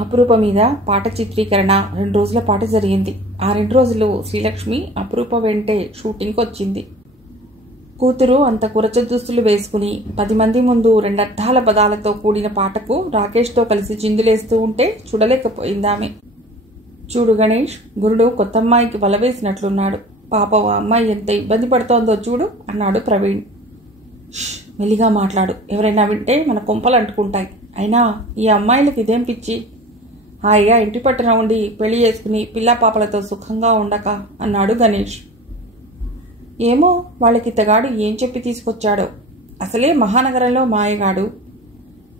అపురూప మీద పాట చిత్రీకరణ 2 రోజుల పాటు జరిగింది. ఆ 2 రోజులు శ్రీలక్ష్మి అపురూప వెంటే షూటింగ్కి వచ్చింది. కూతురు అంత కురచ దుస్తులు వేసుకుని 10 మంది ముందు 2 అర్థాల పదాలతో కూడిన పాటకు రాకేష్తో కలిసి చిందులేస్తూ ఉంటే చూడలేకపోయిందామె. చూడు గణేష్, గురుడు కొత్తమ్మాయికి వలవేసినట్లున్నాడు. పాపం ఆ అమ్మాయి ఎంత ఇబ్బంది పడుతోందో చూడు అన్నాడు ప్రవీణ్. మెల్లిగా మాట్లాడు, ఎవరైనా వింటే మన కొంపలు అంటుకుంటాయి. అయినా ఈ అమ్మాయిలకి ఇదేం పిచ్చి, హాయిగా ఇంటి పట్టున ఉండి పెళ్లి చేసుకుని పిల్లా పాపలతో సుఖంగా ఉండక అన్నాడు గణేష్. ఏమో వాళ్ళకి ఇతగాడు ఏం చెప్పి తీసుకొచ్చాడో. అసలే మహానగరంలో మాయగాడు.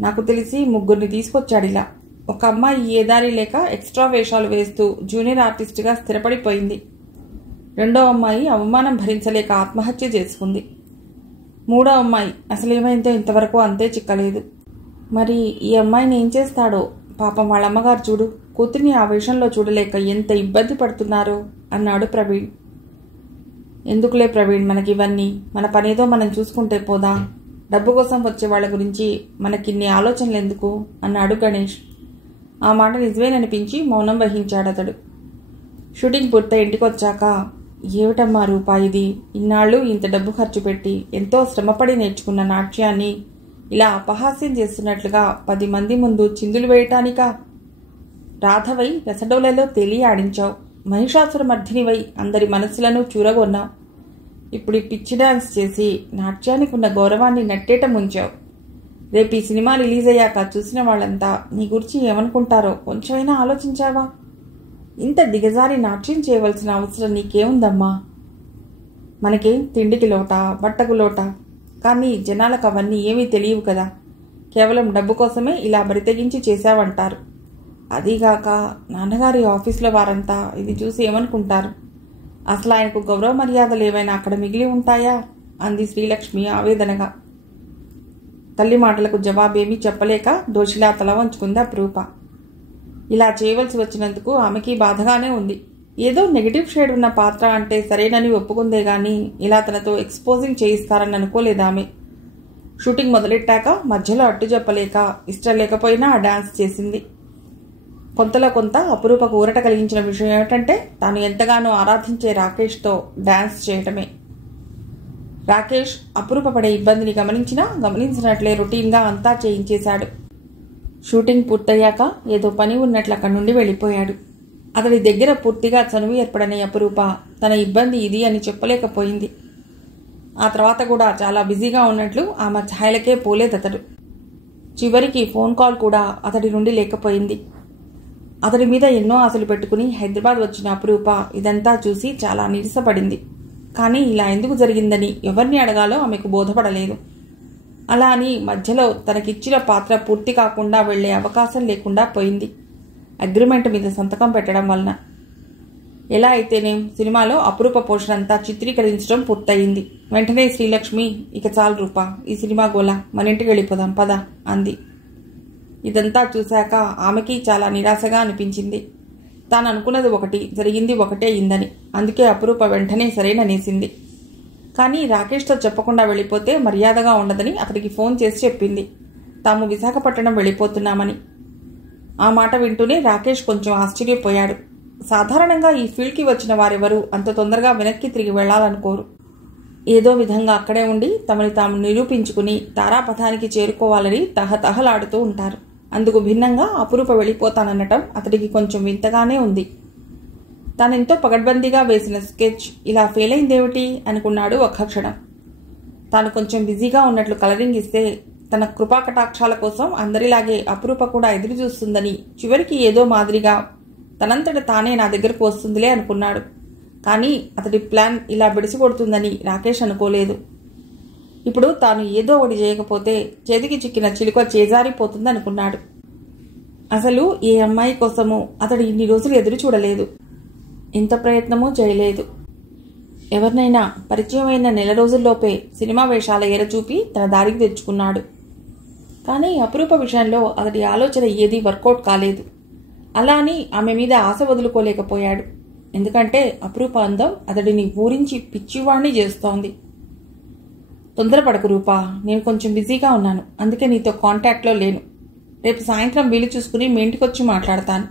నాకు తెలిసి 3 తీసుకొచ్చాడిలా. ఒక అమ్మాయి ఏ దారి లేక ఎక్స్ట్రా వేషాలు వేస్తూ జూనియర్ ఆర్టిస్టుగా స్థిరపడిపోయింది. 2వ అమ్మాయి అవమానం భరించలేక ఆత్మహత్య చేసుకుంది. 3వ అమ్మాయి అసలేమైందో ఇంతవరకు అంతే చిక్కలేదు. మరి ఈ అమ్మాయిని ఏం చేస్తాడో. పాపం వాళ్ళ అమ్మగారు చూడు, కూతుర్ని ఆ వేషంలో చూడలేక ఎంత ఇబ్బంది పడుతున్నారో అన్నాడు ప్రవీణ్. ఎందుకులే ప్రవీణ్, మనకివన్నీ, మన పనేదో మనం చూసుకుంటే పోదా. డబ్బు కోసం వచ్చే వాళ్ళ గురించి మనకిన్ని ఆలోచనలు ఎందుకు అన్నాడు గణేష్. ఆ మాట నిజమేననిపించి మౌనం వహించాడతడు. షూటింగ్ పూర్తయి ఇంటికి వచ్చాక, ఏమిటమ్మా రూపా ఇది, ఇన్నాళ్ళు ఇంత డబ్బు ఖర్చు పెట్టి ఎంతో శ్రమపడి నేర్చుకున్న నాట్యాన్ని ఇలా అపహాస్యం చేస్తున్నట్లుగా 10 మంది ముందు చిందులు వేయటానికా? రాధవై రసడోలలో ఆడించావు, మహిషాసుర మర్దినివై అందరి మనసులను చూరగొన్నావు. ఇప్పుడు ఈ పిచ్చి డాన్స్ చేసి నాట్యానికి ఉన్న గౌరవాన్ని నట్టేట ముంచావు. రేపు ఈ సినిమా రిలీజ్ అయ్యాక చూసిన వాళ్ళంతా నీ గురించి ఏమనుకుంటారో కొంచెమైనా ఆలోచించావా? ఇంత దిగజారి నాట్యం చేయవలసిన అవసరం నీకేముందమ్మా? మనకేం తిండికి లోట, బట్టకు లోట, కానీ జనాలకు అవన్నీ ఏమీ తెలియవు కదా. కేవలం డబ్బు కోసమే ఇలా బరితెగించి చేశావంటారు. అదీగాక నాన్నగారి ఆఫీసులో వారంతా ఇది చూసి ఏమనుకుంటారు? అసలు ఆయనకు గౌరవ మర్యాదలు ఏవైనా అక్కడ మిగిలి ఉంటాయా అంది శ్రీలక్ష్మి ఆవేదనగా. తల్లి మాటలకు జవాబేమీ చెప్పలేక దోషిలా తల వంచుకుంది అపురూప. ఇలా చేయవలసి వచ్చినందుకు ఆమెకి బాధగానే ఉంది. ఏదో నెగిటివ్ షేడ్ ఉన్న పాత్ర అంటే సరేనని ఒప్పుకుందే గాని ఇలా తనతో ఎక్స్పోజింగ్ చేయిస్తారని అనుకోలేదామె. షూటింగ్ మొదలెట్టాక మధ్యలో అడ్డు చెప్పలేక ఇష్టం లేకపోయినా ఆ డాన్స్ చేసింది. కొంతలో కొంత అపురూపకు ఊరట కలిగించిన విషయం ఏమిటంటే తాను ఎంతగానో ఆరాధించే రాకేష్తో డాన్స్ చేయటమే. రాకేష్ అపురూప పడే ఇబ్బందిని గమనించినట్లే రొటీన్గా అంతా చేయించేశాడు. షూటింగ్ పూర్తయ్యాక ఏదో పని ఉన్నట్లు అక్కడి నుండి వెళ్ళిపోయాడు. అతడి దగ్గర పూర్తిగా చనువు ఏర్పడని అపురూప తన ఇబ్బంది ఇది అని చెప్పలేకపోయింది. ఆ తర్వాత కూడా చాలా బిజీగా ఉన్నట్లు ఆమె ఛాయలకే పోలేదతడు. చివరికి ఫోన్ కాల్ కూడా అతడి నుండి లేకపోయింది. అతడి మీద ఎన్నో ఆశలు పెట్టుకుని హైదరాబాద్ వచ్చిన అపురూప ఇదంతా చూసి చాలా నిరసపడింది. కానీ ఇలా ఎందుకు జరిగిందని ఎవరిని అడగాలో ఆమెకు బోధపడలేదు. అలా అని మధ్యలో తనకిచ్చిన పాత్ర పూర్తి కాకుండా వెళ్లే అవకాశం లేకుండా పోయింది, అగ్రిమెంట్ మీద సంతకం పెట్టడం వలన. ఎలా అయితేనేం సినిమాలో అపురూప పోర్షన్ అంతా చిత్రీకరించడం పూర్తయింది. వెంటనే శ్రీలక్ష్మి, ఇక చాలు రూపా, ఈ సినిమా గోల, మన ఇంటికి వెళ్ళిపోదాం పద అంది. ఇదంతా చూశాక ఆమెకి చాలా నిరాశగా అనిపించింది. తాను అనుకున్నది ఒకటి, జరిగింది ఒకటే అయిందని. అందుకే అపురూప వెంటనే సరేననేసింది. కానీ రాకేష్తో చెప్పకుండా వెళ్ళిపోతే మర్యాదగా ఉండదని అతడికి ఫోన్ చేసి చెప్పింది, తాము విశాఖపట్నం వెళ్ళిపోతున్నామని. ఆ మాట వింటూనే రాకేష్ కొంచెం ఆశ్చర్యపోయాడు. సాధారణంగా ఈ ఫీల్డ్కి వచ్చిన వారెవరూ అంత తొందరగా వెనక్కి తిరిగి వెళ్లాలనుకోరు. ఏదో విధంగా అక్కడే ఉండి తమని తాము నిరూపించుకుని తారాపథానికి చేరుకోవాలని తహతహలాడుతూ ఉంటారు. అందుకు భిన్నంగా అపురూప వెళ్ళిపోతాననటం అతడికి కొంచెం వింతగానే ఉంది. తానెంతో పగడ్బందీగా వేసిన స్కెచ్ ఇలా ఫెయిల్ అయిందేమిటి అనుకున్నాడు ఒక్క క్షణం. తాను కొంచెం బిజీగా ఉన్నట్లు కలరింగ్ ఇస్తే తన కృపాకటాక్షాల కోసం అందరిలాగే అపురూప కూడా ఎదురు చూస్తుందని, చివరికి ఏదో మాదిరిగా తనంతట తానే నా దగ్గరకు వస్తుందిలే అనుకున్నాడు. కానీ అతడి ప్లాన్ ఇలా బెడిసికొడుతుందని రాకేష్ అనుకోలేదు. ఇప్పుడు తాను ఏదో ఒకటి చేయకపోతే చేతికి చిక్కిన చిలుక చేజారిపోతుందనుకున్నాడు. అసలు ఏ అమ్మాయి కోసమూ అతడు ఇన్ని రోజులు ఎదురు చూడలేదు, ఎంత ప్రయత్నమూ చేయలేదు. ఎవరినైనా పరిచయమైన నెల రోజుల్లోపే సినిమా వేషాల ఎర చూపి తన దారికి తెచ్చుకున్నాడు. కానీ అపురూప విషయంలో అతడి ఆలోచన ఏదీ వర్కౌట్ కాలేదు. అలా అని ఆమె మీద ఆశ వదులుకోలేకపోయాడు. ఎందుకంటే అపురూప అందం అతడిని ఊరించి పిచ్చివాణ్ణి చేస్తోంది. తొందరపడకు రూపా, నేను కొంచెం బిజీగా ఉన్నాను, అందుకే నీతో కాంటాక్ట్లో లేను. రేపు సాయంత్రం వీలు చూసుకుని మీ ఇంటికొచ్చి మాట్లాడతాను.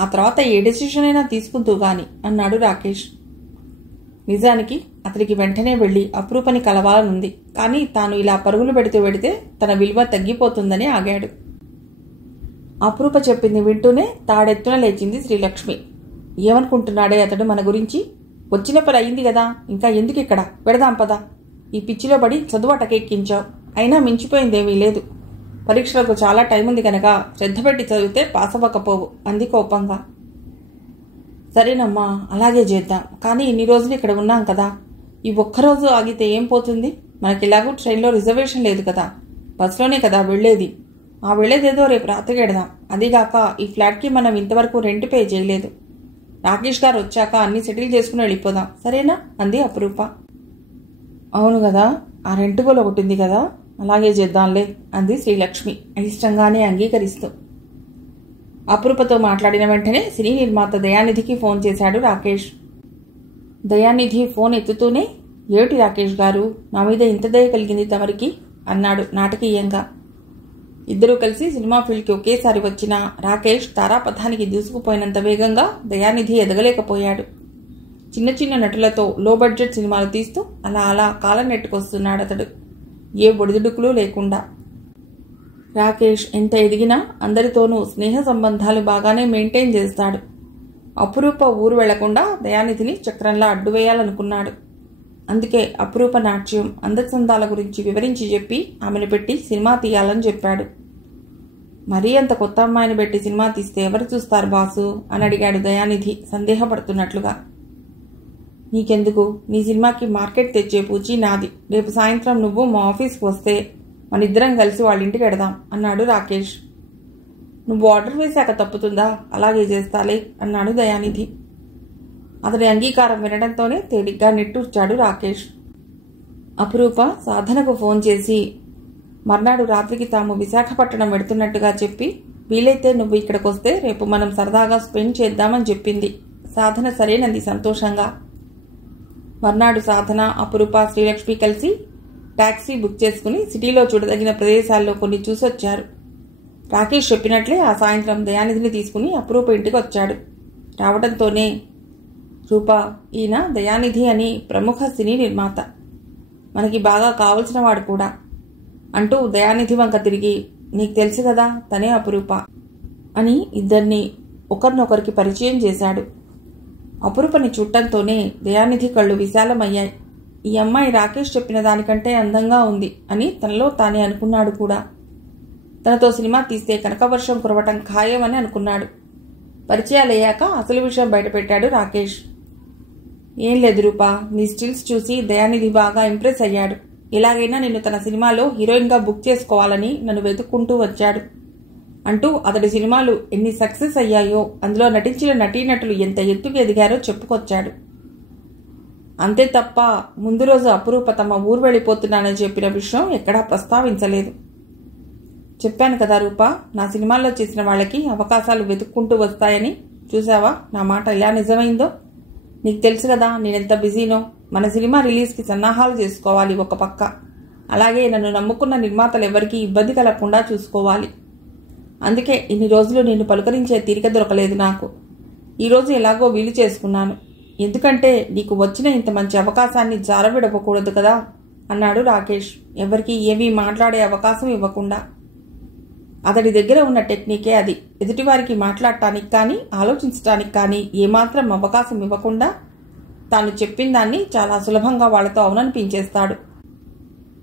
ఆ తర్వాత ఏ డెసిషన్ అయినా తీసుకుంటూ గాని అన్నాడు రాకేష్. నిజానికి అతడికి వెంటనే వెళ్లి అప్రూపని కలవాలనుంది. కానీ తాను ఇలా పరుగులు పెడితే తన విలువ తగ్గిపోతుందని ఆగాడు. అప్రూప చెప్పింది వింటూనే తాడెత్తున లేచింది శ్రీలక్ష్మి. ఏమనుకుంటున్నాడే అతడు మన గురించి? వచ్చిన పని అయింది కదా, ఇంకా ఎందుకు ఇక్కడ? పెడదాం పదా. ఈ పిచ్చిలో పడి చదువు అటకెక్కించావు. అయినా మించిపోయిందేమీ లేదు. పరీక్షలకు చాలా టైం ఉంది కనుక శ్రద్ధ పెట్టి చదివితే పాస్ అవ్వకపోవు అంది కోపంగా. సరేనమ్మా, అలాగే చేద్దాం. కానీ ఇన్ని రోజులు ఇక్కడ ఉన్నాం కదా, ఈ ఒక్కరోజు ఆగితే ఏం పోతుంది? మనకిలాగూ ట్రైన్లో రిజర్వేషన్ లేదు కదా, బస్సులోనే కదా వెళ్లేది. ఆ వెళ్లేదేదో రేపు రాత్రికి ఎడదాం. అదీగాక ఈ ఫ్లాట్కి మనం ఇంతవరకు రెంట్ పే చేయలేదు. రాకేష్ గారు వచ్చాక అన్ని సెటిల్ చేసుకుని వెళ్ళిపోదాం, సరేనా అంది అపురూప. అవును కదా, ఆ రెంట్ గోలు ఒకటి ఉంది కదా, అలాగే చేద్దాంలే అంది శ్రీలక్ష్మి అయిష్టంగానే అంగీకరిస్తూ. అపురూపతో మాట్లాడిన వెంటనే సినీ నిర్మాత దయానిధికి ఫోన్ చేశాడు రాకేష్. దయానిధి ఫోన్ ఎత్తుతూనే, ఏమిటి రాకేష్ గారు, నా మీద ఇంత దయ కలిగింది తమరికి అన్నాడు నాటకీయంగా. ఇద్దరూ కలిసి సినిమా ఫీల్డ్కి ఒకేసారి వచ్చిన రాకేష్ తారాపథానికి దూసుకుపోయినంత వేగంగా దయానిధి ఎదగలేకపోయాడు. చిన్న చిన్న నటులతో లో బడ్జెట్ సినిమాలు తీస్తూ అలా అలా కాలం నెట్టుకొస్తున్నాడు అతడు, ఏ ఒడిదుడుకులు లేకుండా. రాకేష్ ఎంత ఎదిగినా అందరితోనూ స్నేహ సంబంధాలు బాగానే మెయింటైన్ చేస్తాడు. అపురూప ఊరు వెళ్లకుండా దయానిధిని చక్రంలా అడ్డువేయాలనుకున్నాడు. అందుకే అపురూప నాట్యం, అందచందాల గురించి వివరించి చెప్పి ఆమెను పెట్టి సినిమా తీయాలని చెప్పాడు. మరీ అంత కొత్త అమ్మాయిని పెట్టి సినిమా తీస్తే ఎవరు చూస్తారు బాసు అని అడిగాడు దయానిధి సందేహపడుతున్నట్లుగా. నీకెందుకు, నీ సినిమాకి మార్కెట్ తెచ్చే పూచి నాది. రేపు సాయంత్రం నువ్వు మా ఆఫీస్కి వస్తే మనిద్దరం కలిసి వాళ్ళ ఇంటికి వెడదాం అన్నాడు రాకేష్. నువ్వు ఆర్డర్ వేశాక తప్పుతుందా? అలాగే చేస్తాలే అన్నాడు దయానిధి. అతడి అంగీకారం వినడంతోనే తేలిగ్గా నిట్టూర్చాడు రాకేష్. అపురూప సాధనకు ఫోన్ చేసి మర్నాడు రాత్రికి తాము విశాఖపట్నం వెడుతున్నట్టుగా చెప్పి, వీలైతే నువ్వు ఇక్కడికొస్తే రేపు మనం సరదాగా స్పెండ్ చేద్దామని చెప్పింది. సాధన సరేనంది సంతోషంగా. మర్నాడు సాధన, అపురూప, శ్రీలక్ష్మి కలిసి టాక్సీ బుక్ చేసుకుని సిటీలో చూడదగిన ప్రదేశాల్లో కొన్ని చూసొచ్చారు. రాకేష్ చెప్పినట్లే ఆ సాయంత్రం దయానిధిని తీసుకుని అపురూప ఇంటికి వచ్చాడు. రావడంతోనే, రూపా, ఈయన దయానిధి అని ప్రముఖ సినీ నిర్మాత, మనకి బాగా కావలసిన వాడు కూడా అంటూ దయానిధి వంక తిరిగి, నీకు తెలుసు కదా తనే అపురూప అని ఇద్దరిని ఒకరినొకరికి పరిచయం చేశాడు. అపురూపని చూడటంతోనే దయానిధి కళ్ళు విశాలమయ్యాయి. ఈ అమ్మాయి రాకేష్ చెప్పిన దానికంటే అందంగా ఉంది అని తనలో తానే అనుకున్నాడు కూడా. తనతో సినిమా తీస్తే కనకవర్షం కురవటం ఖాయమని అనుకున్నాడు. పరిచయాలయ్యాక అసలు విషయం బయటపెట్టాడు రాకేష్. ఏం లేదు రూపా, నీ స్టిల్స్ చూసి దయానిధి బాగా ఇంప్రెస్ అయ్యాడు. ఎలాగైనా నిన్ను తన సినిమాలో హీరోయిన్గా బుక్ చేసుకోవాలని నన్ను వెతుక్కుంటూ వచ్చాడు అంటూ అతడి సినిమాలు ఎన్ని సక్సెస్ అయ్యాయో, అందులో నటించిన నటీనటులు ఎంత ఎత్తుకు ఎదిగారో చెప్పుకొచ్చాడు. అంతే తప్ప ముందు రోజు అపురూప తమ ఊరు వెళ్ళిపోతున్నానని చెప్పిన విషయం ఎక్కడా ప్రస్తావించలేదు. చెప్పాను కదా రూపా, నా సినిమాల్లో చేసిన వాళ్ళకి అవకాశాలు వెతుక్కుంటూ వస్తాయని. చూసావా నా మాట ఎలా నిజమైందో? నీకు తెలుసు కదా నేనెంత బిజీనో. మన సినిమా రిలీజ్కి సన్నాహాలు చేసుకోవాలి ఒక పక్క, అలాగే నన్ను నమ్ముకున్న నిర్మాతలు ఎవరికీ ఇబ్బంది కలగకుండా చూసుకోవాలి. అందుకే ఇన్ని రోజులు నిన్ను పలుకరించే తీరిక దొరకలేదు నాకు. ఈరోజు ఎలాగో వీలు చేసుకున్నాను. ఎందుకంటే నీకు వచ్చిన ఇంత మంచి అవకాశాన్ని జారవిడవకూడదు కదా అన్నాడు రాకేష్, ఎవరికీ ఏమీ మాట్లాడే అవకాశం ఇవ్వకుండా. అతడి దగ్గర ఉన్న టెక్నికే అది. ఎదుటివారికి మాట్లాడటానికి కానీ ఆలోచించటానికి కానీ ఏమాత్రం అవకాశం ఇవ్వకుండా తాను చెప్పిన దాన్ని చాలా సులభంగా వాళ్లతో అవుననిపించేస్తాడు.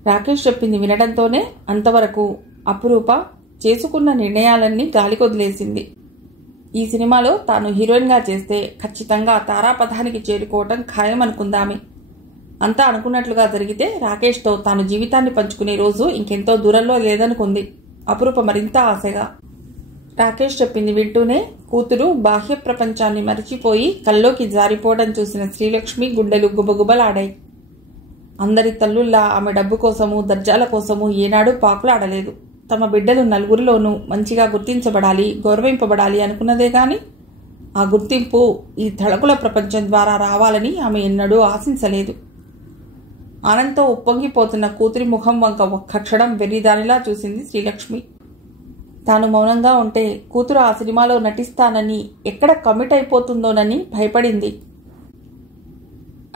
రాకేష్ చెప్పింది వినడంతోనే అంతవరకు అపురూప చేసుకున్న నిర్ణయాలన్నీ గాలికొదిలేసింది. ఈ సినిమాలో తాను హీరోయిన్గా చేస్తే ఖచ్చితంగా తారాపథానికి చేరుకోవటం ఖాయమనుకుందామే. అంతా అనుకున్నట్లుగా జరిగితే రాకేష్తో తాను జీవితాన్ని పంచుకునే రోజు ఇంకెంతో దూరంలో లేదనుకుంది అపురూప మరింత ఆశగా. రాకేష్ చెప్పింది వింటూనే కూతురు బాహ్య ప్రపంచాన్ని మరిచిపోయి కల్లోకి జారిపోవడం చూసిన శ్రీలక్ష్మి గుండెలు గుబగుబలాడాయి. అందరి తల్లుల్లా ఆమె డబ్బు కోసము దర్జాల కోసము ఏనాడూ పాకులాడలేదు. తమ బిడ్డలు నలుగురిలోనూ మంచిగా గుర్తించబడాలి, గౌరవింపబడాలి అనుకున్నదే గాని ఆ గుర్తింపు ఈ తళకుల ప్రపంచం ద్వారా రావాలని ఆమె ఎన్నడూ ఆశించలేదు. ఆనందంతో ఉప్పొంగిపోతున్న కూతురి ముఖం వంక ఒక్క క్షణం వెర్రిదానిలా చూసింది శ్రీలక్ష్మి. తాను మౌనంగా ఉంటే కూతురు ఆ సినిమాలో నటిస్తానని, ఎక్కడ కమిట్ అయిపోతుందోనని భయపడింది.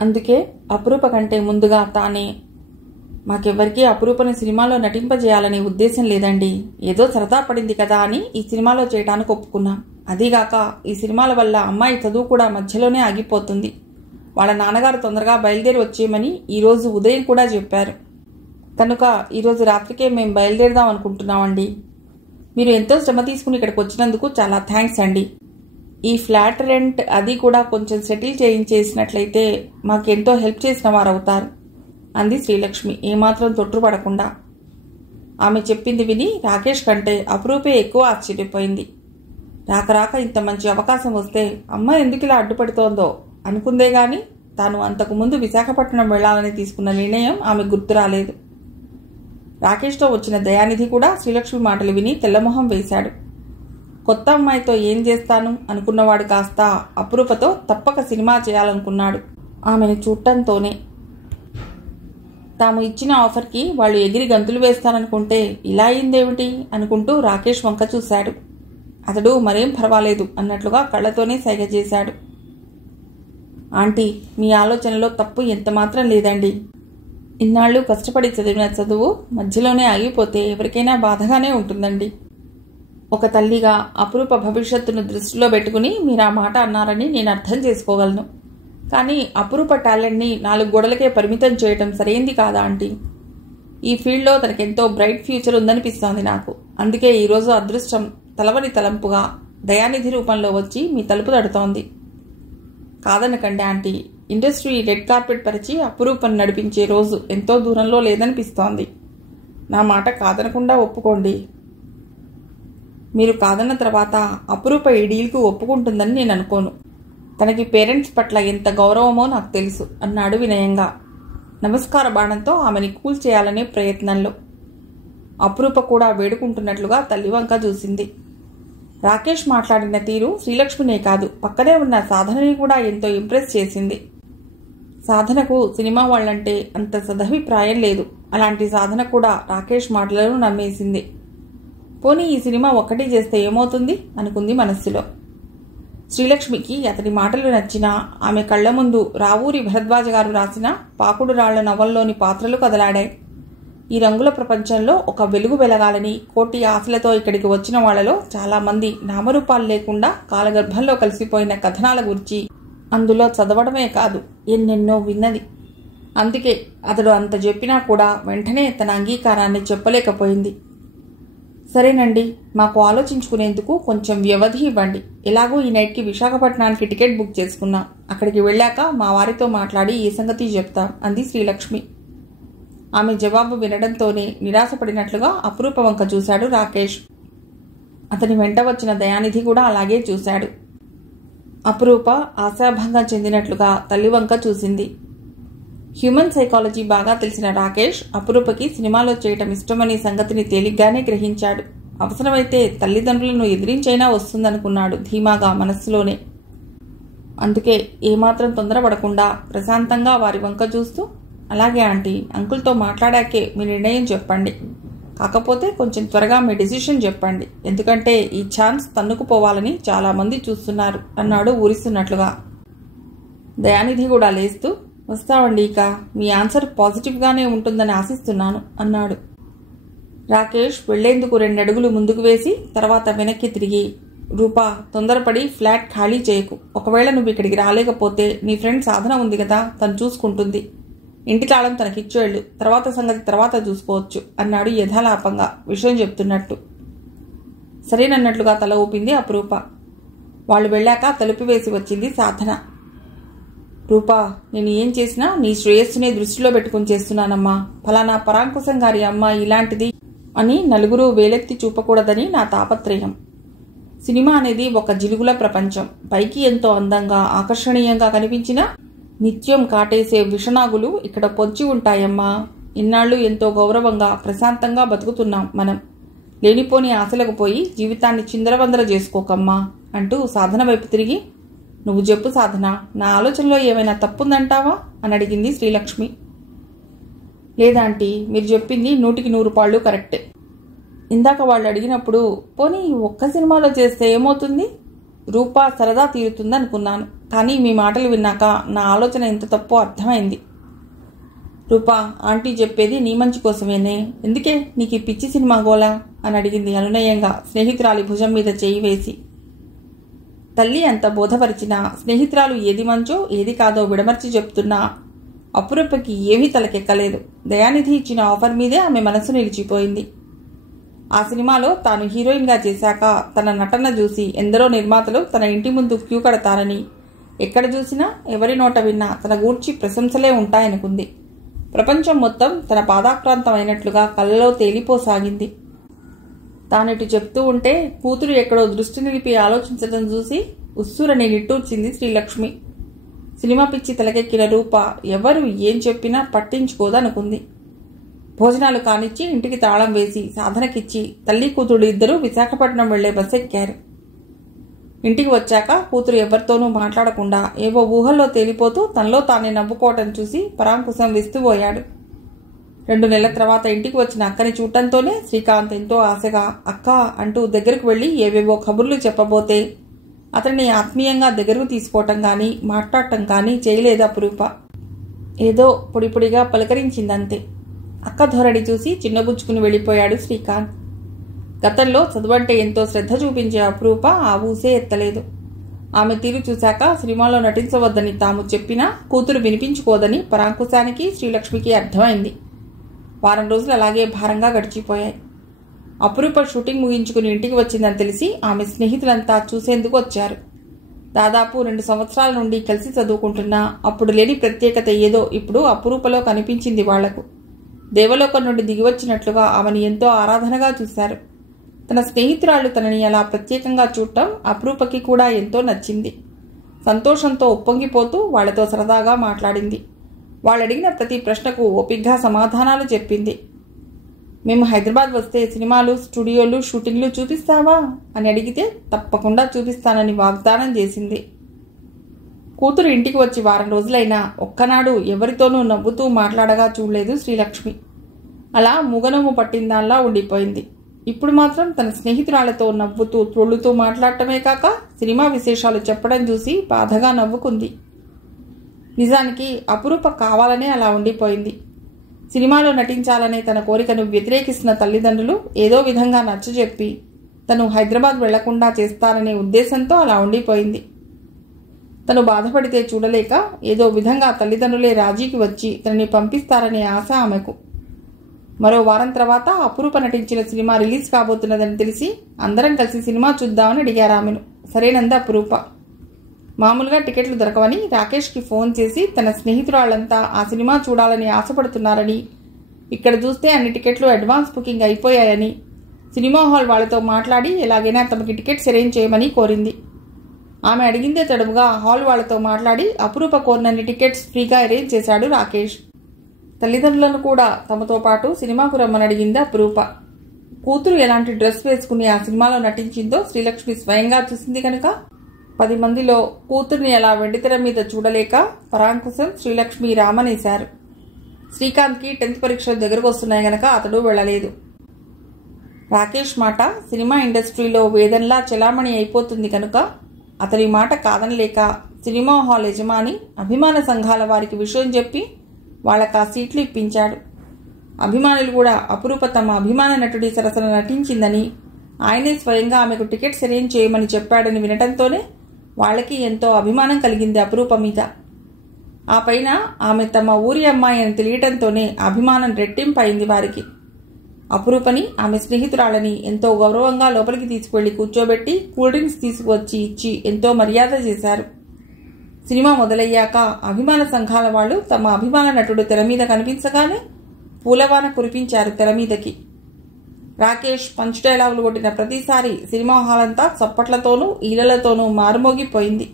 అందుకే అపురూప కంటే ముందుగా తానే, మాకెవ్వరికీ అపురూపని సినిమాలో నటింపజేయాలనే ఉద్దేశం లేదండి, ఏదో సరదా పడింది కదా అని ఈ సినిమాలో చేయటానికి ఒప్పుకున్నాం. అదీగాక ఈ సినిమాల వల్ల అమ్మాయి చదువు కూడా మధ్యలోనే ఆగిపోతుంది. వాళ్ళ నాన్నగారు తొందరగా బయలుదేరి వచ్చేయమని ఈరోజు ఉదయం కూడా చెప్పారు. కనుక ఈరోజు రాత్రికే మేము బయలుదేరదాం అనుకుంటున్నామండి. మీరు ఎంతో శ్రమ తీసుకుని ఇక్కడికి వచ్చినందుకు చాలా థ్యాంక్స్ అండి. ఈ ఫ్లాట్ రెంట్ అది కూడా కొంచెం సెటిల్ చేయించేసినట్లయితే మాకెంతో హెల్ప్ చేసిన వారు అవుతారు అంది శ్రీలక్ష్మి ఏమాత్రం తొట్టుపడకుండా. ఆమె చెప్పింది విని రాకేష్ కంటే అపురూపే ఎక్కువ ఆశ్చర్యపోయింది. రాక ఇంత మంచి అవకాశం వస్తే అమ్మ ఎందుకు ఇలా అడ్డుపడుతోందో అనుకుందే గాని తాను అంతకుముందు విశాఖపట్నం వెళ్లాలని తీసుకున్న నిర్ణయం ఆమె గుర్తు రాలేదు. రాకేష్తో వచ్చిన దయానిధి కూడా శ్రీలక్ష్మి మాటలు విని తెల్లమొహం వేశాడు. కొత్త అమ్మాయితో ఏం చేస్తాను అనుకున్నవాడు కాస్త అపురూపతో తప్పక సినిమా చేయాలనుకున్నాడు. ఆమెను చూడటంతోనే తాము ఇచ్చిన ఆఫర్కి వాళ్ళు ఎగిరి గంతులు వేస్తాననుకుంటే ఇలా అయిందేమిటి అనుకుంటూ రాకేష్ వంక చూశాడు. అతడు మరేం పర్వాలేదు అన్నట్లుగా కళ్లతోనే సైగ చేశాడు. ఆంటీ, మీ ఆలోచనలో తప్పు ఎంతమాత్రం లేదండి. ఇన్నాళ్ళు కష్టపడి చదివిన చదువు మధ్యలోనే ఆగిపోతే ఎవరికైనా బాధగానే ఉంటుందండి. ఒక తల్లిగా అపురూప భవిష్యత్తును దృష్టిలో పెట్టుకుని మీరు ఆ మాట అన్నారని నేను అర్థం చేసుకోగలను. కానీ అపురూప టాలెంట్ని 4 గోడలకే పరిమితం చేయటం సరైంది కాదా ఆంటీ? ఈ ఫీల్డ్లో తనకెంతో బ్రైట్ ఫ్యూచర్ ఉందనిపిస్తోంది నాకు. అందుకే ఈరోజు అదృష్టం తలవని తలంపుగా దయానిధి రూపంలో వచ్చి మీ తలుపు తడుతోంది. కాదనకండి ఆంటీ, ఇండస్ట్రీ రెడ్ కార్పెట్ పరిచి అపురూపం నడిపించే రోజు ఎంతో దూరంలో లేదనిపిస్తోంది. నా మాట కాదనకుండా ఒప్పుకోండి. మీరు కాదన్న తర్వాత అపురూప ఈ డీల్కు ఒప్పుకుంటుందని నేను అనుకోను. తనకి పేరెంట్స్ పట్ల ఎంత గౌరవమో నాకు తెలుసు అన్నాడు వినయంగా. నమస్కార బాణంతో ఆమెని కూల్ చేయాలనే ప్రయత్నంలో అపురూప కూడా వేడుకుంటున్నట్లుగా తల్లివంక చూసింది. రాకేష్ మాట్లాడిన తీరు శ్రీలక్ష్మినే కాదు, పక్కనే ఉన్న సాధనని కూడా ఎంతో ఇంప్రెస్ చేసింది. సాధనకు సినిమా వాళ్ళంటే అంత సదభిప్రాయం లేదు. అలాంటి సాధన కూడా రాకేష్ మాటలను నమ్మేసింది. పోనీ ఈ సినిమా ఒక్కటి చేస్తే ఏమవుతుంది అనుకుంది మనస్సులో. శ్రీలక్ష్మికి అతని మాటలు నచ్చినా ఆమె కళ్ల ముందు రావూరి భరద్వాజ గారు రాసిన పాకుడు రాళ్ల నవల్లోని పాత్రలు కదలాడాయి. ఈ రంగుల ప్రపంచంలో ఒక వెలుగు వెలగాలని కోటి ఆశలతో ఇక్కడికి వచ్చిన వాళ్లలో చాలా మంది నామరూపాలు లేకుండా కాలగర్భంలో కలిసిపోయిన కథనాల గురించి అందులో చదవడమే కాదు ఎన్నెన్నో విన్నది. అందుకే అతడు అంత చెప్పినా కూడా వెంటనే తన అంగీకారాన్ని చెప్పలేకపోయింది. సరేనండి, మాకు ఆలోచించుకునేందుకు కొంచెం వ్యవధి ఇవ్వండి. ఎలాగో ఈ నైట్కి విశాఖపట్నానికి టికెట్ బుక్ చేసుకున్నాం. అక్కడికి వెళ్ళాక మా వారితో మాట్లాడి ఈ సంగతి చెప్తాం అంది శ్రీలక్ష్మి. ఆమె జవాబు వినడంతోనే నిరాశపడినట్లుగా అపురూప వంక చూశాడు రాకేష్. అతని వెంట వచ్చిన దయానిధి కూడా అలాగే చూశాడు. అపురూప ఆశాభంగం చెందినట్లుగా తల్లి వంక చూసింది. హ్యూమన్ సైకాలజీ బాగా తెలిసిన రాకేష్ అపురూపకి సినిమాలో చేయటం ఇష్టమనే సంగతిని తేలిగ్గానే గ్రహించాడు. అవసరమైతే తల్లిదండ్రులను ఎదిరించైనా వస్తుందనుకున్నాడు ధీమాగా మనస్సులోనే. అందుకే ఏమాత్రం తొందరపడకుండా ప్రశాంతంగా వారి వంక చూస్తూ, అలాగే ఆంటీ, అంకుల్తో మాట్లాడాకే మీ నిర్ణయం చెప్పండి. కాకపోతే కొంచెం త్వరగా మీ డెసిషన్ చెప్పండి. ఎందుకంటే ఈ ఛాన్స్ తన్నుకుపోవాలని చాలా మంది చూస్తున్నారు అన్నాడు ఊరిస్తున్నట్లుగా. దయానిధి కూడా లేస్తూ, వస్తామండి, ఇక మీ ఆన్సర్ పాజిటివ్గానే ఉంటుందని ఆశిస్తున్నాను అన్నాడు. రాకేష్ వెళ్లేందుకు 2 అడుగులు ముందుకు వేసి తర్వాత వెనక్కి తిరిగి, రూపా, తొందరపడి ఫ్లాట్ ఖాళీ చేయకు. ఒకవేళ నువ్వు ఇక్కడికి రాలేకపోతే నీ ఫ్రెండ్ సాధన ఉంది కదా, తను చూసుకుంటుంది. ఇంటి తాళం తనకిచ్చేళ్ళు, తర్వాత సంగతి తర్వాత చూసుకోవచ్చు అన్నాడు యథాలాపంగా విషయం చెప్తున్నట్టు. సరేనన్నట్లుగా తల ఊపింది అపురూప. వాళ్ళు వెళ్ళాక తలుపు వేసి వచ్చింది సాధన. రూపా, నేను ఏం చేసినా నీ శ్రేయస్సునే దృష్టిలో పెట్టుకుని చేస్తున్నానమ్మా. ఫలానా పరాంకుశం గారి అమ్మాయి ఇలాంటిది అని నలుగురు వేలెత్తి చూపకూడదని నా తాపత్రయం. సినిమా అనేది ఒక జిలుగుల ప్రపంచం. పైకి ఎంతో అందంగా ఆకర్షణీయంగా కనిపించినా నిత్యం కాటేసే విషనాగులు ఇక్కడ పొంచి ఉంటాయమ్మా. ఇన్నాళ్లు ఎంతో గౌరవంగా ప్రశాంతంగా బతుకుతున్నాం మనం. లేనిపోని ఆశలకు పోయి జీవితాన్ని చిందరవందర చేసుకోకమ్మా అంటూ సాధన వైపు తిరిగి, నువ్వు చెప్పు సాధన, నా ఆలోచనలో ఏమైనా తప్పుందంటావా అని అడిగింది శ్రీలక్ష్మి. లేదాంటీ, మీరు చెప్పింది 100కి 100 పాళ్ళు కరెక్టే. ఇందాక వాళ్ళు అడిగినప్పుడు పోనీ ఒక్క సినిమాలో చేస్తే ఏమవుతుంది, రూప సరదా తీరుతుంది అనుకున్నాను. కానీ మీ మాటలు విన్నాక నా ఆలోచన ఎంత తప్పో అర్థమైంది. రూపా, ఆంటీ చెప్పేది నీ మంచి కోసమేనే, ఎందుకే నీకు ఈ పిచ్చి సినిమా గోలా అని అడిగింది అనునయంగా స్నేహితురాలి భుజం మీద చేయి వేసి. తల్లి అంత బోధపరిచినా స్నేహితురాలు ఏది మంచో ఏది కాదో విడమర్చి చెప్తున్నా అపురూపకి ఏమీ తలకెక్కలేదు. దయానిధి ఇచ్చిన ఆఫర్ మీదే ఆమె మనసు నిలిచిపోయింది. ఆ సినిమాలో తాను హీరోయిన్గా చేశాక తన నటన చూసి ఎందరో నిర్మాతలు తన ఇంటి ముందు క్యూ కడతారని, ఎక్కడ చూసినా ఎవరి నోట విన్నా తన గూర్చి ప్రశంసలే ఉంటాయనుకుంది. ప్రపంచం మొత్తం తన పాదాక్రాంతం అయినట్లుగా కళ్ళలో తేలిపోసాగింది. తానిటు చెప్తూ ఉంటే కూతురు ఎక్కడో దృష్టి నిలిపి ఆలోచించడం చూసి ఉస్సురని నిట్టూర్చింది శ్రీలక్ష్మి. సినిమా పిచ్చి తలకెక్కిన రూప ఎవరు ఏం చెప్పినా పట్టించుకోదనుకుంది. భోజనాలు కానిచ్చి ఇంటికి తాళం వేసి సాధనకిచ్చి తల్లి కూతురు ఇద్దరూ విశాఖపట్నం వెళ్లే బస్ ఎక్కారు. ఇంటికి వచ్చాక కూతురు ఎవరితోనూ మాట్లాడకుండా ఏవో ఊహల్లో తేలిపోతూ తనలో తానే నవ్వుకోవటం చూసి పరాంకుశం విస్తుపోయాడు. 2 నెలల తర్వాత ఇంటికి వచ్చిన అక్కని చూడటంతోనే శ్రీకాంత్ ఎంతో ఆశగా అక్క అంటూ దగ్గరకు వెళ్లి ఏవేవో కబుర్లు చెప్పబోతే అతన్ని ఆత్మీయంగా దగ్గరకు తీసుకోవటం కానీ మాట్లాడటం కానీ చేయలేదు అపురూప. ఏదో పొడిపొడిగా పలకరించిందంతే. అక్క ధోరణి చూసి చిన్నబుచ్చుకుని వెళ్ళిపోయాడు శ్రీకాంత్. గతంలో చదువంటే ఎంతో శ్రద్ధ చూపించే అపురూప ఆ ఊసే ఎత్తలేదు. ఆమె తీరు చూశాక సినిమాలో నటించవద్దని తాము చెప్పినా కూతురు వినిపించుకోదని పరాంకుశానికి శ్రీలక్ష్మికి అర్థమైంది. వారం రోజులు అలాగే భారంగా గడిచిపోయాయి. అపురూప షూటింగ్ ముగించుకుని ఇంటికి వచ్చిందని తెలిసి ఆమె స్నేహితులంతా చూసేందుకు వచ్చారు. దాదాపు 2 సంవత్సరాల నుండి కలిసి చదువుకుంటున్నా అప్పుడు లేని ప్రత్యేకత ఏదో ఇప్పుడు అపురూపలో కనిపించింది వాళ్లకు. దేవలోకం నుండి దిగివచ్చినట్లుగా ఆమెను ఎంతో ఆరాధనగా చూశారు. తన స్నేహితురాళ్లు తనని అలా ప్రత్యేకంగా చూడటం అపురూపకి కూడా ఎంతో నచ్చింది. సంతోషంతో ఉప్పొంగిపోతూ వాళ్లతో సరదాగా మాట్లాడింది. వాళ్ళడిగిన ప్రతి ప్రశ్నకు ఓపిగ్గా సమాధానాలు చెప్పింది. మేము హైదరాబాద్ వస్తే సినిమాలు, స్టూడియోలు, షూటింగ్లు చూపిస్తావా అని అడిగితే తప్పకుండా చూపిస్తానని వాగ్దానం చేసింది. కూతురు ఇంటికి వచ్చి వారం రోజులైనా ఒక్కనాడు ఎవరితోనూ నవ్వుతూ మాట్లాడగా చూడలేదు శ్రీలక్ష్మి. అలా మూగనవ్వు పట్టిందాల్లా ఉండిపోయింది. ఇప్పుడు మాత్రం తన స్నేహితురాళ్లతో నవ్వుతూ త్రొళ్ళుతూ మాట్లాడటమే కాక సినిమా విశేషాలు చెప్పడం చూసి బాధగా నవ్వుకుంది. నిజానికి అపురూప కావాలనే అలా ఉండిపోయింది. సినిమాలో నటించాలనే తన కోరికను వ్యతిరేకిస్తున్న తల్లిదండ్రులు ఏదో విధంగా నచ్చజెప్పి తను హైదరాబాద్ వెళ్లకుండా చేస్తారనే ఉద్దేశంతో అలా ఉండిపోయింది. తను బాధపడితే చూడలేక ఏదో విధంగా తల్లిదండ్రులే రాజీకి వచ్చి తనని పంపిస్తారనే ఆశ ఆమెకు. మరో వారం తర్వాత అపురూప నటించిన సినిమా రిలీజ్ కాబోతున్నదని తెలిసి అందరం కలిసి సినిమా చూద్దామని అడిగారు ఆమెను. సరేనంది అపురూప. మామూలుగా టికెట్లు దొరకవని రాకేష్కి ఫోన్ చేసి తన స్నేహితురాళ్లంతా ఆ సినిమా చూడాలని ఆశపడుతున్నారని, ఇక్కడ చూస్తే అన్ని టికెట్లు అడ్వాన్స్ బుకింగ్ అయిపోయాయని, సినిమా హాల్ వాళ్లతో మాట్లాడి ఎలాగైనా తమకి టికెట్స్ అరేంజ్ చేయమని కోరింది. ఆమె అడిగిందే తడుముగా హాల్ వాళ్లతో మాట్లాడి అపురూప కోరినన్ని టికెట్స్ ఫ్రీగా అరేంజ్ చేశాడు రాకేష్. తల్లిదండ్రులను కూడా తమతో పాటు సినిమాకు రమ్మని అడిగింది అపురూప. కూతురు ఎలాంటి డ్రెస్ వేసుకుని ఆ సినిమాలో నటించిందో శ్రీలక్ష్మి స్వయంగా చూసింది కనుక 10 మందిలో కూతుర్ని అలా వెండితెర మీద చూడలేక పరాంకుశం శ్రీలక్ష్మి రామనేశారు. శ్రీకాంత్కి 10th పరీక్షలు దగ్గరకు వస్తున్నాయి గనక అతడు వెళ్లలేదు. రాకేష్ మాట సినిమా ఇండస్ట్రీలో వేదంలా చెలామణి అయిపోతుంది కనుక అతని మాట కాదనలేక సినిమా హాల్ యజమాని అభిమాన సంఘాల వారికి విషయం చెప్పి వాళ్ళకి ఆ సీట్లు ఇప్పించాడు. అభిమానులు కూడా అపురూప తమ అభిమాన నటుడి సరసన నటించిందని, ఆయనే స్వయంగా ఆమెకు టికెట్స్ అరేంజ్ చేయమని చెప్పాడని వినటంతోనే వాళ్ళకి ఎంతో అభిమానం కలిగింది అపురూప మీద. ఆ పైన ఆమె తమ ఊరి అమ్మాయి అని తెలియటంతోనే అభిమానం రెట్టింపైంది వారికి. అపురూపని ఆమె స్నేహితురాళ్ళని ఎంతో గౌరవంగా లోపలికి తీసుకువెళ్లి కూర్చోబెట్టి కూల్ డ్రింక్స్ తీసుకువచ్చి ఇచ్చి ఎంతో మర్యాద చేశారు. సినిమా మొదలయ్యాక అభిమాన సంఘాల వాళ్లు తమ అభిమాన నటుడు తెర మీద కనిపించగానే పూలవాన కురిపించారు తెర మీదకి. రాకేష్ పంచ్ డైలాగులు కొట్టిన ప్రతిసారి సినిమా హాల్ అంతా చప్పట్లతోనూ ఈలలతోనూ మారుమోగిపోయింది.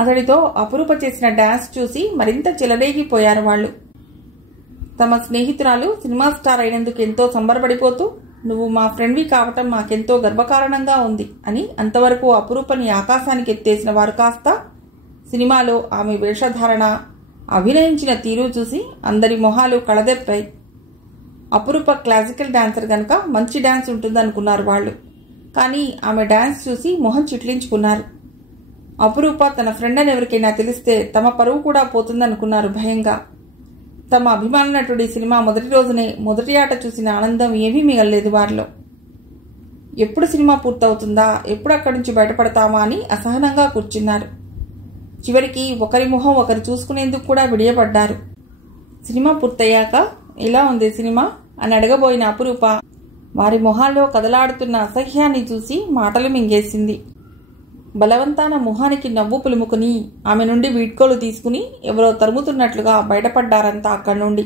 అతడితో అపురూప చేసిన డాన్స్ చూసి మరింత చెలరేగిపోయారు వాళ్ళు. తమ స్నేహితురాలు సినిమా స్టార్ అయినందుకు ఎంతో సంబరపడిపోతూ నువ్వు మా ఫ్రెండ్వి కావటం మాకెంతో గర్వకారణంగా ఉంది అని అంతవరకు అపురూపని ఆకాశానికి ఎత్తేసిన వారు కాస్త సినిమాలో ఆమె వేషధారణ, అభినయించిన తీరు చూసి అందరి మొహాలు కళదెప్పాయి. అపురూప క్లాసికల్ డాన్సర్ గనక మంచి డాన్స్ ఉంటుందనుకున్నారు వాళ్ళు. కానీ ఆమె డాన్స్ చూసి మొహం చిట్లించుకున్నారు. అపురూప తన ఫ్రెండ్ అని ఎవరికైనా తెలిస్తే తమ పరువు కూడా పోతుందనుకున్నారు భయంగా. తమ అభిమాన నటుడి సినిమా మొదటి రోజునే మొదటి ఆట చూసిన ఆనందం ఏమీ మిగలలేదు వారిలో. ఎప్పుడు సినిమా పూర్తవుతుందా, ఎప్పుడు అక్కడి నుంచి బయటపడతామా అని అసహనంగా కూర్చున్నారు. చివరికి ఒకరి మొహం ఒకరు చూసుకునేందుకు కూడా విడియపడ్డారు. సినిమా పూర్తయ్యాక ఎలా ఉంది సినిమా అని అడగబోయిన అపురూప వారి మొహాల్లో కదలాడుతున్న అసహ్యాన్ని చూసి మాటలు మింగేసింది. బలవంతాన మొహానికి నవ్వు పులుముకుని ఆమె నుండి వీడ్కోలు తీసుకుని ఎవరో తరుముతున్నట్లుగా బయటపడ్డారంతా అక్కడి నుండి.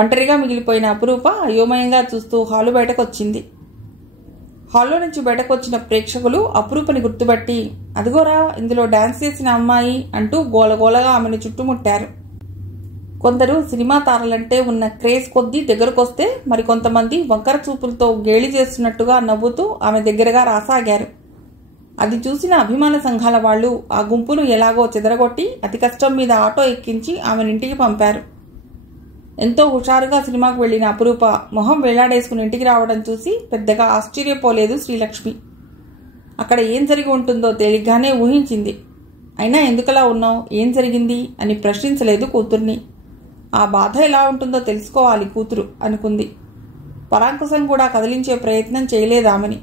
ఒంటరిగా మిగిలిపోయిన అపురూప అయోమయంగా చూస్తూ హాలు బయటకొచ్చింది. హాల్లో నుంచి బయటకొచ్చిన ప్రేక్షకులు అపురూపని గుర్తుపట్టి అదిగోరా ఇందులో డాన్స్ చేసిన అమ్మాయి అంటూ గోలగోలగా ఆమెను చుట్టుముట్టారు. కొందరు సినిమా తారలంటే ఉన్న క్రేజ్ కొద్దీ దగ్గరకొస్తే మరికొంతమంది వంకర చూపులతో గేలి చేస్తున్నట్టుగా నవ్వుతూ ఆమె దగ్గరగా రాసాగారు. అది చూసిన అభిమాన సంఘాల వాళ్లు ఆ గుంపును ఎలాగో చెదరగొట్టి అతి కష్టం మీద ఆటో ఎక్కించి ఆమెనింటికి పంపారు. ఎంతో హుషారుగా సినిమాకు వెళ్లిన అపురూప మొహం వేలాడేసుకుని ఇంటికి రావడం చూసి పెద్దగా ఆశ్చర్యపోలేదు శ్రీలక్ష్మి. అక్కడ ఏం జరిగి ఉంటుందో తేలిగ్గానే ఊహించింది. అయినా ఎందుకలా ఉన్నావు, ఏం జరిగింది అని ప్రశ్నించలేదు కూతుర్ని. ఆ బాధ ఎలా ఉంటుందో తెలుసుకోవాలి కూతురు అనుకుంది. పరాంకుశం కూడా కదిలించే ప్రయత్నం చేయలేదామని.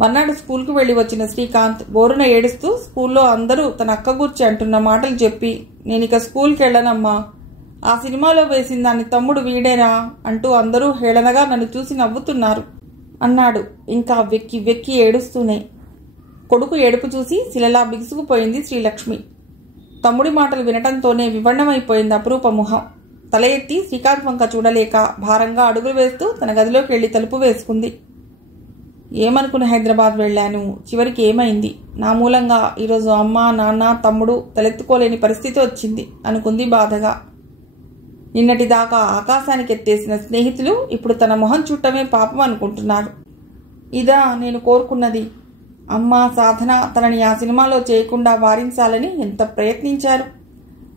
మర్నాడు స్కూల్కు వెళ్లి వచ్చిన శ్రీకాంత్ బోరున ఏడుస్తూ స్కూల్లో అందరూ తన అక్క గూర్చి అంటున్న మాటలు చెప్పి నేనిక స్కూల్కి వెళ్ళనమ్మా, ఆ సినిమాలో వేసిన దాని తమ్ముడు వీడేరా అంటూ అందరూ హేళనగా నన్ను చూసి నవ్వుతున్నారు అన్నాడు ఇంకా వెక్కి వెక్కి ఏడుస్తూనే. కొడుకు ఏడుపు చూసి శిలలా బిగుసుకుపోయింది శ్రీలక్ష్మి. తమ్ముడి మాటలు వినటంతోనే వివరణమైపోయింది అపురూప మొహం. తల ఎత్తి శ్రీకాంత్ వంక చూడలేక భారంగా అడుగులు వేస్తూ తన గదిలోకి వెళ్లి తలుపు వేసుకుంది. ఏమనుకుని హైదరాబాద్ వెళ్లాను, చివరికి ఏమైంది, నా మూలంగా ఈరోజు అమ్మ నాన్న తమ్ముడు తలెత్తుకోలేని పరిస్థితి వచ్చింది అనుకుంది బాధగా. నిన్నటిదాకా ఆకాశానికి ఎత్తేసిన స్నేహితులు ఇప్పుడు తన మొహం చూడటమే పాపం అనుకుంటున్నారు. ఇదా నేను కోరుకున్నది. అమ్మ సాధన తనని ఆ సినిమాలో చేయకుండా వారించాలని ఎంత ప్రయత్నించారు.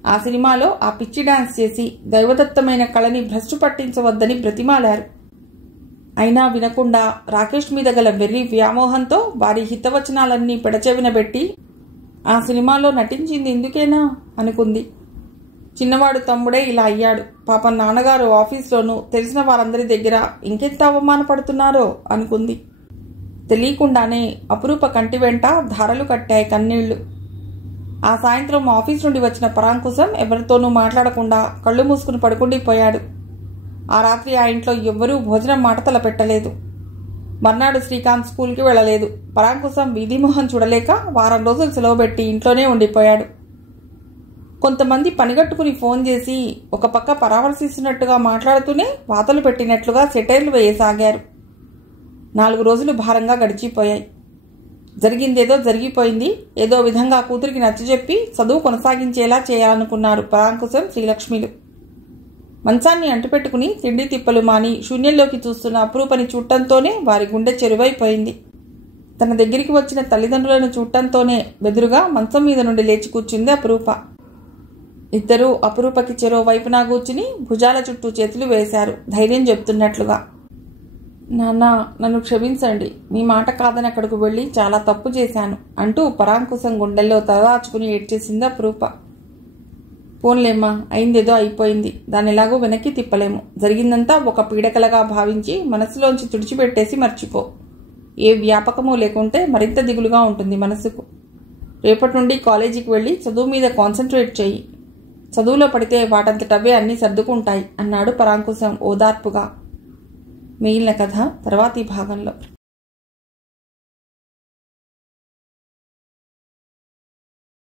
ఆ సినిమాలో ఆ పిచ్చి డాన్స్ చేసి దైవదత్తమైన కళని భ్రష్టు పట్టించవద్దని బ్రతిమాలారు. అయినా వినకుండా రాకేష్ మీద గల వెర్రి వ్యామోహంతో వారి హితవచనాలన్నీ పెడచెవినబెట్టి ఆ సినిమాలో నటించింది ఇందుకేనా అనుకుంది. చిన్నవాడు తమ్ముడే ఇలా అయ్యాడు. పాపం నాన్నగారు ఆఫీస్లోనూ తెలిసిన వారందరి దగ్గర ఇంకెంత అవమానపడుతున్నారో అనుకుంది. తెలియకుండానే అపురూప కంటి వెంట ధారలు కట్టాయి కన్నీళ్లు. ఆ సాయంత్రం ఆఫీస్ నుండి వచ్చిన పరాంకుశం ఎవరితోనూ మాట్లాడకుండా కళ్ళు మూసుకుని పడుకుండిపోయాడు. ఆ రాత్రి ఆ ఇంట్లో ఎవ్వరూ భోజనం మాట తలపెట్టలేదు. మర్నాడు శ్రీకాంత్ స్కూల్కి వెళ్లలేదు. పరాంకుశం వీధిమోహం చూడలేక వారం రోజులు సెలవు పెట్టి ఇంట్లోనే ఉండిపోయాడు. కొంతమంది పనిగట్టుకుని ఫోన్ చేసి ఒక పక్క పరామర్శిస్తున్నట్టుగా మాట్లాడుతూనే వాతలు పెట్టినట్లుగా సెటైర్లు వేయసాగారు. 4 రోజులు భారంగా గడిచిపోయాయి. జరిగిందేదో జరిగిపోయింది. ఏదో విధంగా కూతురికి నచ్చజెప్పి చదువు కొనసాగించేలా చేయాలనుకున్నారు పరాంకుశం శ్రీలక్ష్మిలు. మంచాన్ని అంటుపెట్టుకుని తిండి తిప్పలు మాని శూన్యంలోకి చూస్తున్న అపురూపని చూడటంతోనే వారి గుండె చెరువైపోయింది. తన దగ్గరికి వచ్చిన తల్లిదండ్రులను చూడటంతోనే బెదురుగా మంచం మీద నుండి లేచి కూర్చుంది అపురూప. ఇద్దరూ అపురూపకి చెరో వైపునా కూర్చుని భుజాల చుట్టూ చేతులు వేశారు ధైర్యం చెప్తున్నట్లుగా. నాన్న నన్ను క్షమించండి, మీ మాట కాదని అక్కడికి వెళ్ళి చాలా తప్పు చేశాను అంటూ పరాంకుశం గుండెల్లో తలదాచుకుని ఏడ్చేసింది అపురూప. పోన్లేమ్మా, అయిందేదో అయిపోయింది, దాన్ని ఎలాగో వెనక్కి తిప్పలేము. జరిగిందంతా ఒక పీడకలగా భావించి మనసులోంచి తుడిచిపెట్టేసి మర్చిపో. ఏ వ్యాపకమూ లేకుంటే మరింత దిగులుగా ఉంటుంది మనసుకు. రేపటి నుండి కాలేజీకి వెళ్ళి చదువు మీద కాన్సన్ట్రేట్ చెయ్యి. చదువులో పడితే వాటంతటవే అన్నీ సర్దుకుంటాయి అన్నాడు పరాంకుశం ఓదార్పుగా. మిగిలిన కథ తర్వాతి భాగంలో.